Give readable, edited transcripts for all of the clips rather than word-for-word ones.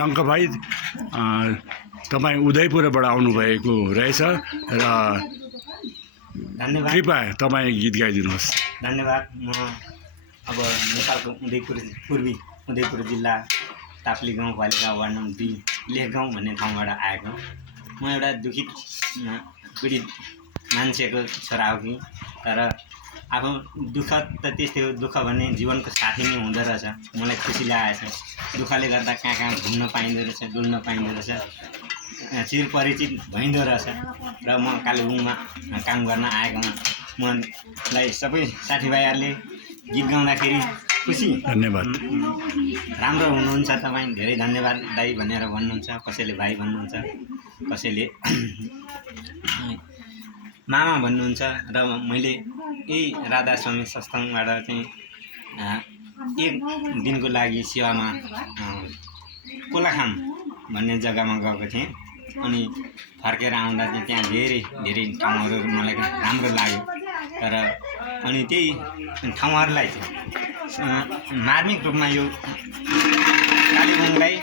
टङ्क भाइ तपाईँ उदयपुरबाट आउनुभएको रहेछ र धन्यवाद। कृपया तपाईँ गीत गाइदिनुहोस्। धन्यवाद। म अब नेपालको पूर्वी उदयपुर जिल्ला ताप्ली गाउँपालिका वार्ड नम्बर 2 लेखगाउँ भन्ने ठाउँबाट आएको। म एउटा दुखित पीडित मान्छेको छोरा हो कि, तर अब दुःख त त्यस्तै हो। दुःख भन्ने जीवनको साथी नै हुँदो रहेछ। मलाई खुसी लागेको छ, दुःखले गर्दा कहाँ कहाँ घुम्न पाइँदो रहेछ, डुल्न पाइँदो रहेछ, चिर परिचित भइँदो रहेछ। र म कालेबुङमा काम गर्न आएकोमा मलाई सबै साथीभाइहरूले गीत गाउँदाखेरि खुसी। धन्यवाद। राम्रो हुनुहुन्छ तपाईँ, धेरै धन्यवाद दाइ भनेर भन्नुहुन्छ, कसैले भाइ भन्नुहुन्छ, कसैले मामा भन्नुहुन्छ। र मैले यही राधा स्वामी सत्सङ्गबाट चाहिँ एक दिनको लागि सेवामा कोलाखाम भन्ने जग्गामा गएको थिएँ। अनि फर्केर आउँदा चाहिँ त्यहाँ धेरै धेरै ठाउँहरू मलाई राम्रो लाग्यो। तर अनि त्यही ठाउँहरूलाई चाहिँ मार्मिक रूपमा यो कालेबुङलाई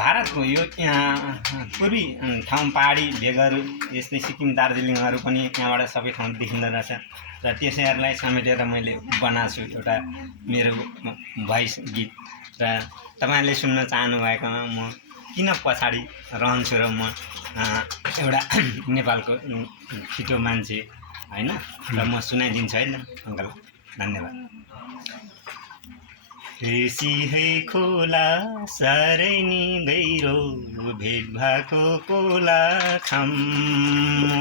भारतको यो पूर्वी ठाउँ पहाडी भेगहरू यस्तै सिक्किम दार्जिलिङहरू पनि त्यहाँबाट सबै ठाउँ देखिँदो रहेछ। र त्यसैहरूलाई समेटेर मैले बनाएको छु एउटा मेरो भोइस गीत। र तपाईँहरूले सुन्न चाहनु भएकोमा म किन पछाडि रहन्छु र म एउटा नेपालको छिटो मान्छे होइन, र म सुनाइदिन्छु है अङ्कल। धन्यवाद। ऋषि है खोला साह्रै नि गहिरो, भेट भएको कोला खाम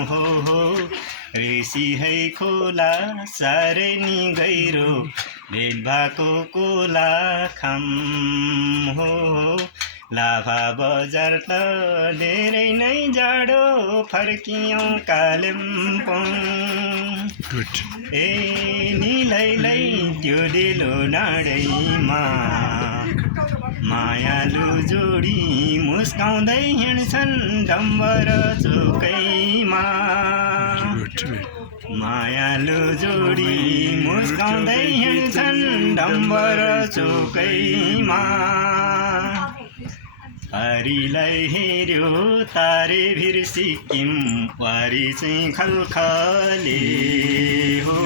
हो। ऋषि है खोला साह्रै नि गहिरो, भेट भएको कोला खाम हो। लाभा बजार त धेरै नै जाडो, फर्कियौँ कालिम्पोङ। ए निलैलै त्यो डेलो डाँडैमा मायालु जोडी मुस्काउँदै हिँड्छन् डम्बर चोकैमा। मायालु जोडी मुस्काउँदै हिँड्छन् डम्बर चोकैमा। पारीलाई हेऱ्यो तारे भिर सिक्किम, वारी चाहिँ खलखले हो।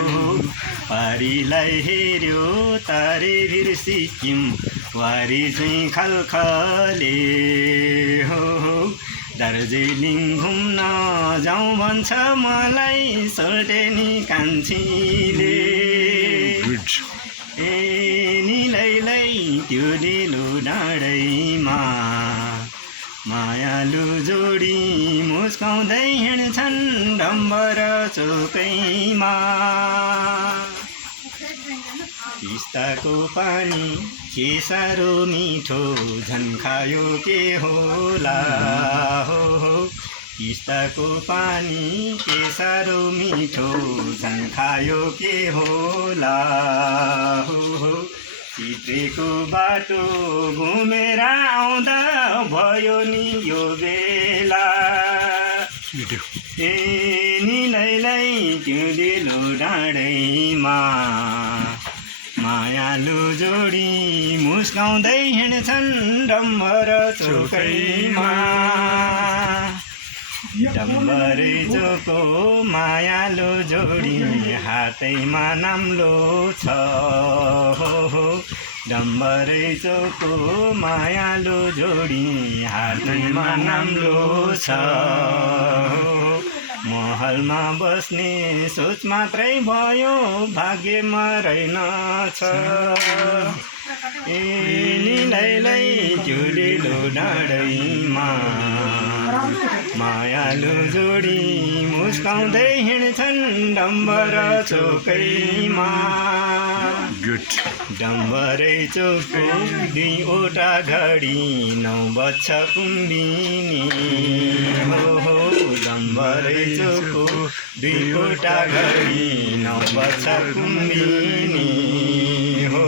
पारीलाई हेऱ्यो तारे भिर सिक्किम, वारी चाहिँ खलखले हो। दार्जिलिङ घुम्न जाउँ भन्छ मलाई सोल्टेनी कान्छीले। ए निलैलै त्यो डेलो डाँडैमा मायालु जोडी मुस्काउँदै हिँड्छन् डम्बर चोकैमा। टिस्टाको पानी के साह्रो मिठो, झन् खायो के होला हो। टिस्टाको पानी के साह्रो मिठो, झन् खायो के होला हो। चित्रेको बाटो घुमेर आउँदा भयो नि यो बेला। ए निलैलै त्यो डेलो डाँडैमा मायालु जोडी मुस्काउँदै हिँड्छन् डम्बर चोकैमा। डम्बरे चोको मायालु जोडी हातैमा नाम्लो छ हो। डम्बरे चोको मायालु जोडी हातैमा नाम्लो छ हो। महलमा बस्ने सोच मात्रै भयो, भाग्यमा रहेनछ। ए निलैलै त्यो डेलो डाँडैमा मायालु जोडी मुस्काउँदै हिँड्छन् डम्बर चोकैमा। डम्बरे चोको 2वटा घडी 9 बज्छ कुम्बिनी हो। डम्बरे चोको 2वटा घडी 9 बज्छ कुम्बिनी हो।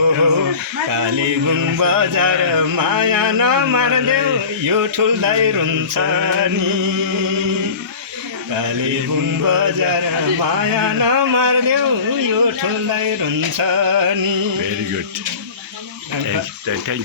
कालेबुङ बजार माया नमार्देऊ, यो ठुल्दै रुन्छ नि। कालेबुङ बजार माया नमार्देऊ, यो ठुल्दै रुन्छ नि। Very good. Thank you